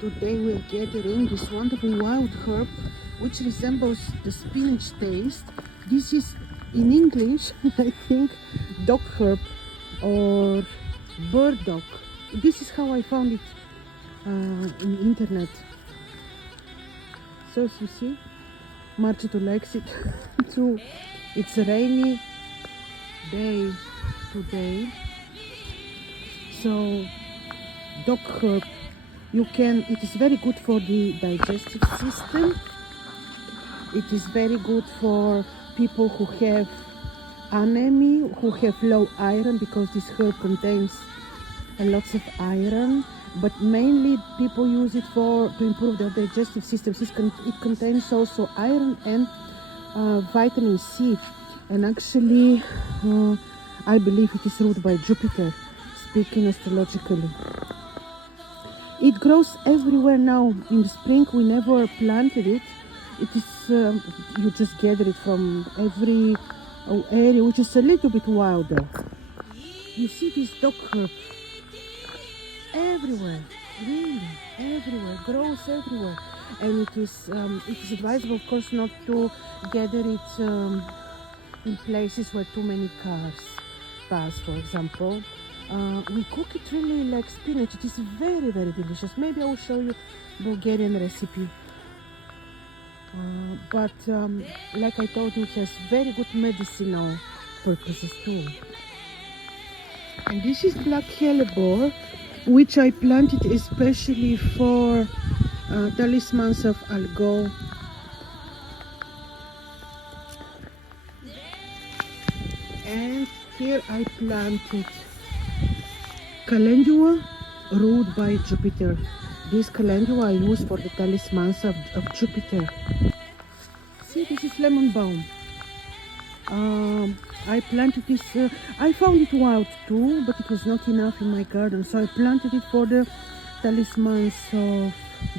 Today we're gathering this wonderful wild herb which resembles the spinach taste. This is in English, I think, dog herb or burdock. This is how I found it in internet. So as you see, Marchito likes it too. It's a rainy day today, so dog herb, it is very good for the digestive system. It is very good for people who have anemia, who have low iron, because this herb contains lots of iron, but mainly people use it to improve their digestive systems. It contains also iron and vitamin C, and actually I believe it is ruled by Jupiter, speaking astrologically. It grows everywhere now. In the spring we never planted it. It is you just gather it from every area, which is a little bit wilder. You see this dog herb everywhere, really everywhere, grows everywhere, and it is advisable, of course, not to gather it in places where too many cars pass, for example. We cook it really like spinach. It is very, very delicious. Maybe I will show you Bulgarian recipe. But like I told you, it has very good medicinal purposes too. And this is black hellebore, which I planted especially for talismans of Algol. And here I planted calendula, ruled by Jupiter. This calendula I use for the talismans of Jupiter. See, this is lemon balm. I planted this, I found it wild too, but it was not enough in my garden, so I planted it for the talismans of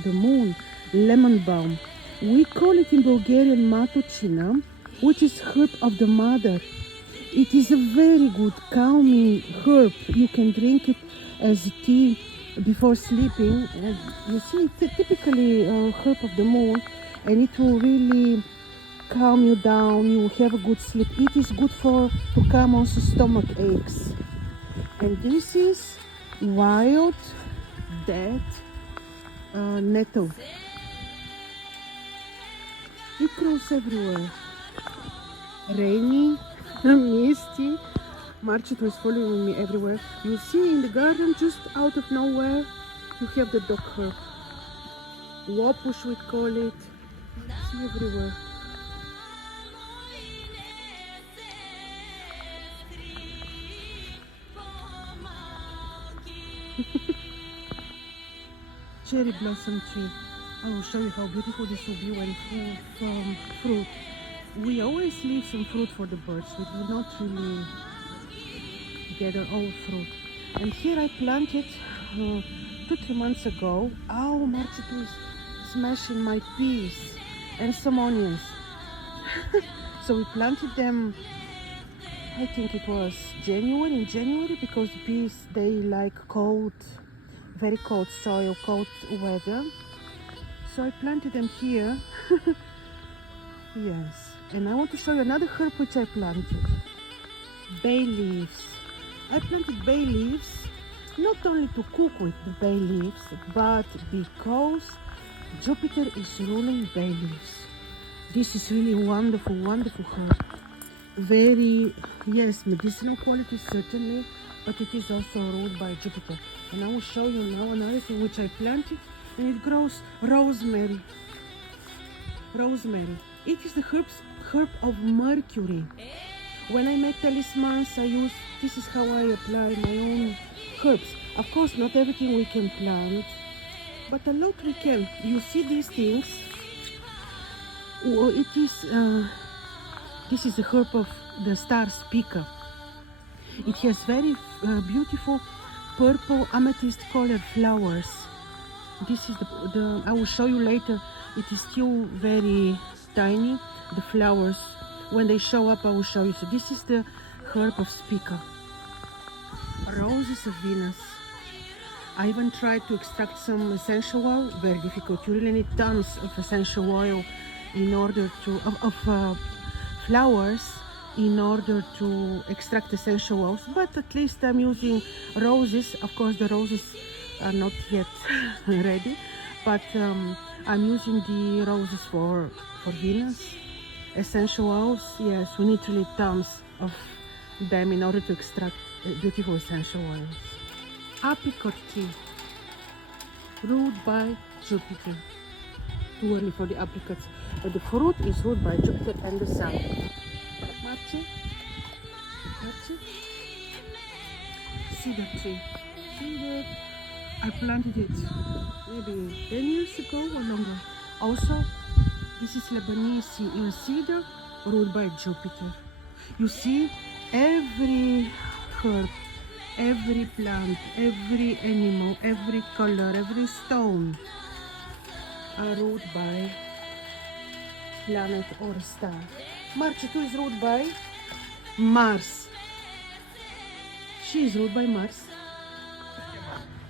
the moon, lemon balm. We call it in Bulgarian matuchina, which is herb of the mother. It is a very good calming herb. You can drink it as tea before sleeping. You see, it's typically a herb of the moon, and it will really calm you down. You will have a good sleep. It is good to calm also stomach aches. And this is wild dead nettle. It grows everywhere. Rainy, misty. Marchito is following me everywhere. You see in the garden, just out of nowhere, you have the dog herb. Wapush, we call it. See everywhere. Cherry blossom tree. I will show you how beautiful this will be when full of fruit. We always leave some fruit for the birds. We do not really gather all fruit. And here I planted 2-3 months ago. Oh, Marchito is smashing my peas and some onions. So we planted them, I think it was in January, because the peas, they like cold, very cold soil, cold weather. So I planted them here. Yes, and I want to show you another herb which I planted. Bay leaves. I planted bay leaves not only to cook with the bay leaves, but because Jupiter is ruling bay leaves. This is really wonderful, wonderful herb. Very, yes, medicinal qualities certainly, but it is also ruled by Jupiter. And I will show you now another thing which I planted, and it grows rosemary. Rosemary. It is the herb of Mercury. When I make talismans, this is how I apply my own herbs. Of course, not everything we can plant, but a lot we can. You see these things? This is the herb of the star spica. It has very beautiful purple amethyst colored flowers. This is I will show you later. It is still very tiny, the flowers. When they show up, I will show you. So this is the herb of spica. Roses of Venus. I even tried to extract some essential oil, very difficult. You really need tons of essential oil in order to, flowers in order to extract essential oils. But at least I'm using roses. Of course, the roses are not yet ready, but I'm using the roses for Venus. Essential oils, yes, we need really tons of them in order to extract beautiful essential oils. Apricot tree, ruled by Jupiter. Too early for the apricots, but the fruit is ruled by Jupiter and the Sun. Marci, cedar tree. Cedar, I planted it maybe 10 years ago or longer. Also, this is Lebanese cedar ruled by Jupiter. You see, every herb, every plant, every animal, every color, every stone are ruled by planet or star. March 2 is ruled by Mars. She is ruled by Mars.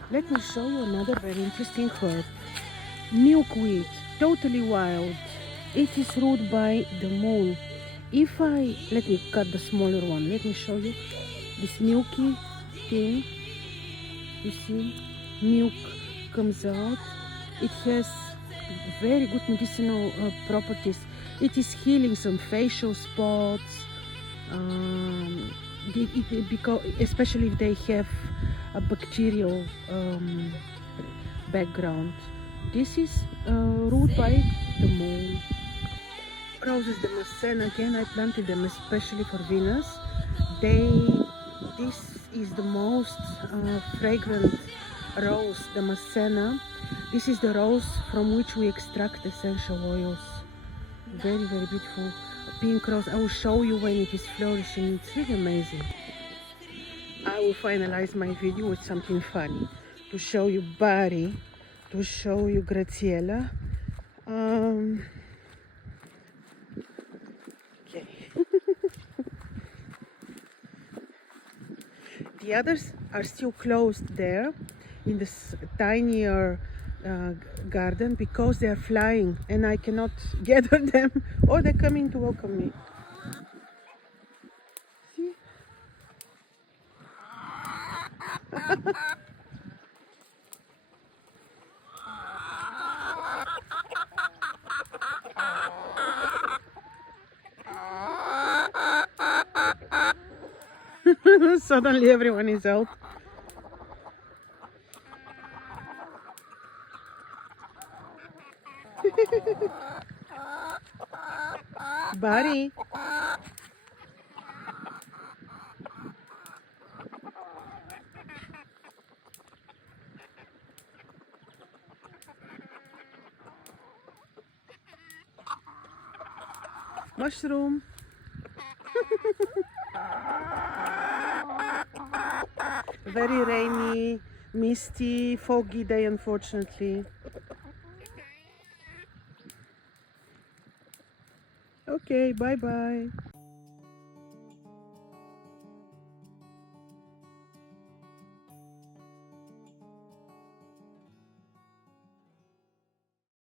Let me show you another very interesting herb. Milkweed, totally wild. It is ruled by the moon. Let me cut the smaller one. Let me show you this milky thing. You see, milk comes out. It has very good medicinal properties. It is healing some facial spots, because especially if they have a bacterial background. This is ruled by the moon. Roses de Damascene, again I planted them especially for Venus. This is the most fragrant rose, the Damascene. This is the rose from which we extract essential oils. Very, very beautiful pink rose. I will show you when it is flourishing. It's really amazing. I will finalize my video with something funny to show you Barry, to show you Graziella. Okay. The others are still closed there in this tinier garden because they are flying and I cannot gather them, or they're coming to welcome me. See? Suddenly everyone is out. Buddy. Mushroom. Very rainy, misty, foggy day, unfortunately. Okay, bye-bye.